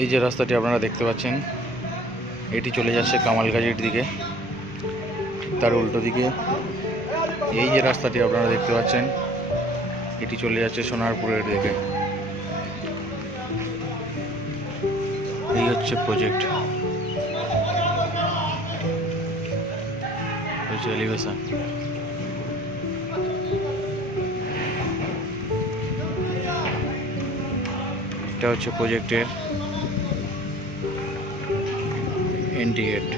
এই যে রাস্তাটি আপনারা দেখতে পাচ্ছেন, এটি চলে যাচ্ছে কামালগাজীর দিকে। তার উল্টো দিকে এই যে রাস্তাটি আপনারা দেখতে পাচ্ছেন, এটি চলে যাচ্ছে সোনারপুরের দিকে। এই হচ্ছে প্রজেক্ট, হচ্ছে এলিভেশন। এটা হচ্ছে প্রজেক্টের এন্ট্রি গেট।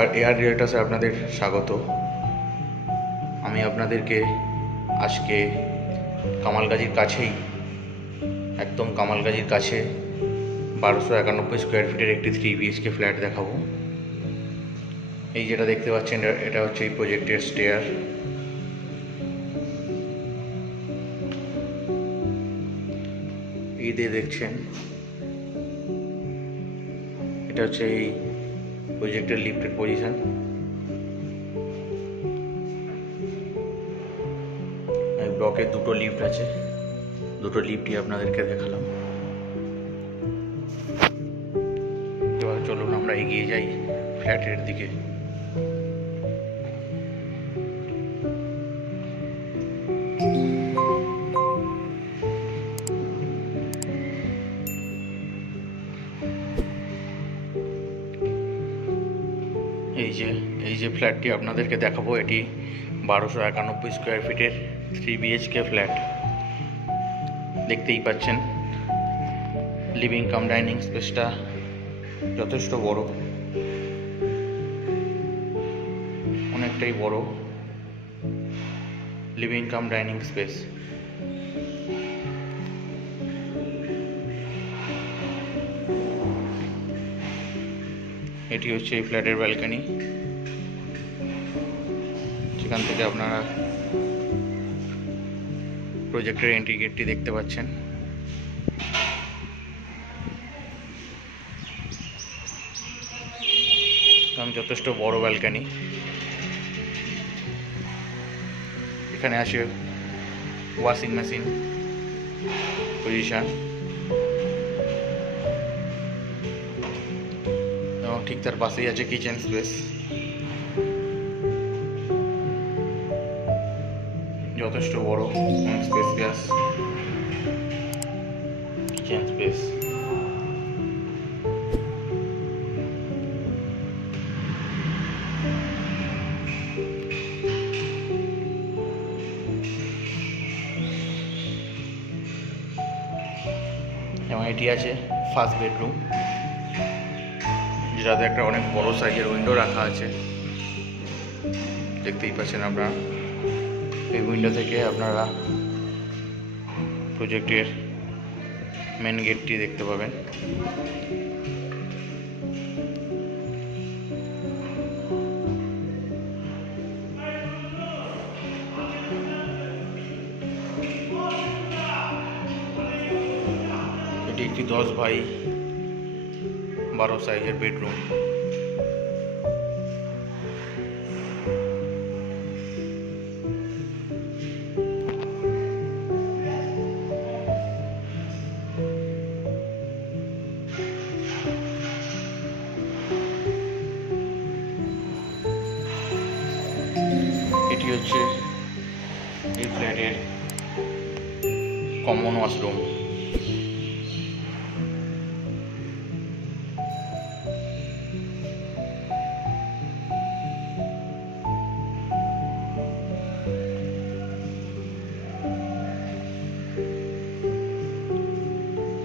আর এয়ার রিয়েটার্সে আপনাদের স্বাগত। আমি আপনাদেরকে আজকে কামালগাজীর কাছেই, একদম কামালগাজীর কাছে 1291 স্কোয়ার ফিটের একটি 3 BHK ফ্ল্যাট দেখাবো। এই যেটা দেখতে পাচ্ছেন, এটা হচ্ছে এই প্রজেক্টের স্টেয়ার। এই দিয়ে দেখছেন, এটা হচ্ছে এই প্রজেক্টের লিফটের পজিশন। ব্লকে দুটো লিফট আছে, দুটো লিফটই আপনাদেরকে দেখালাম। এবার চলুন আমরা এগিয়ে যাই ফ্ল্যাটের দিকে। এই যে ফ্ল্যাটটি আপনাদেরকে দেখাবো, এটি 1291 স্কোয়ার ফিটের 3 BHK ফ্ল্যাট। দেখতেই পাচ্ছেন লিভিং কাম ডাইনিং স্পেসটা যথেষ্ট বড়, অনেকটাই বড় লিভিং কাম ডাইনিং স্পেস। এটি হচ্ছে এই ফ্ল্যাটের ব্যালকনি, যেখান থেকে আপনারা প্রজেক্টের এন্ট্রি গেটটি দেখতে পাচ্ছেন। যথেষ্ট বড় ব্যালকনি। এখানে আসে ওয়াশিং মেশিন পজিশন, এবং ঠিক তার পাশেই আছে কিচেন স্পেস। যথেষ্ট বড় স্পেসিয়াস কিচেন স্পেস। এবং এটি আছে ফার্স্ট বেডরুম, যেটাতে একটা অনেক বড় সাইজের উইন্ডো রাখা আছে। দেখতেই পাচ্ছেন আপনারা, এই উইন্ডো থেকে আপনারা প্রজেক্টের মেন গেটটি দেখতে পাবেন। এটি একটি 10x12 সাইজের বেডরুম। এটি হচ্ছে এই ফ্ল্যাটের কমন ওয়াশরুম।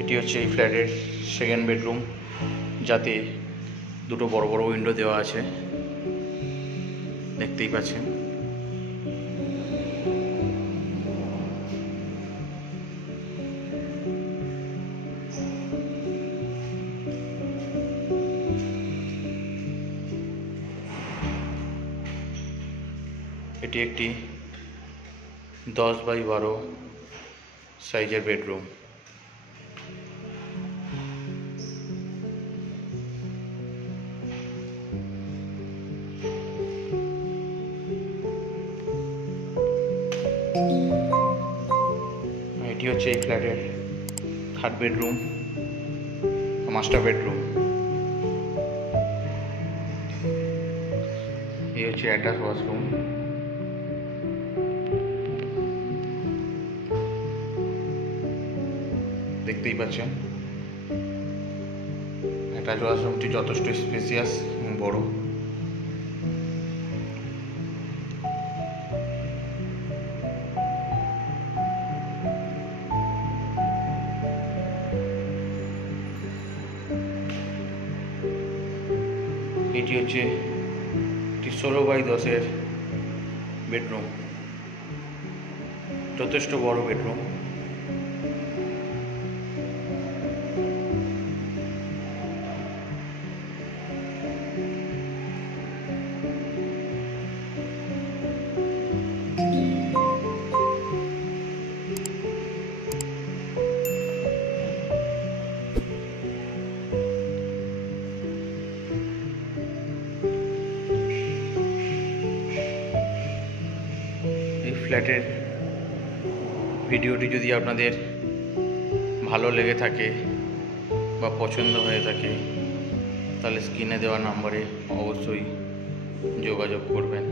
এটি হচ্ছে এই ফ্ল্যাটের সেকেন্ড বেডরুম, যাতে দুটো বড় বড় উইন্ডো দেওয়া আছে, দেখতেই পাচ্ছেন। এটি একটি 10x12 সাইজের বেডরুম। এটি হচ্ছে এই ফ্ল্যাটের থার্ড বেডরুম, মাস্টার বেডরুম। এই হচ্ছে অ্যাটাচ ওয়াশরুম। দেখতেই পাচ্ছেন অ্যাটাচ ওয়াশরুমটি যথেষ্ট স্পেসিয়াস এবং বড়। এটি হচ্ছে 16x10 বেডরুম, যথেষ্ট বড় বেডরুম। এই ফ্ল্যাটের ভিডিওটি যদি আপনাদের ভালো লেগে থাকে বা পছন্দ হয়ে থাকে তাহলে স্ক্রিনে দেওয়া নম্বরে অবশ্যই যোগাযোগ করবেন।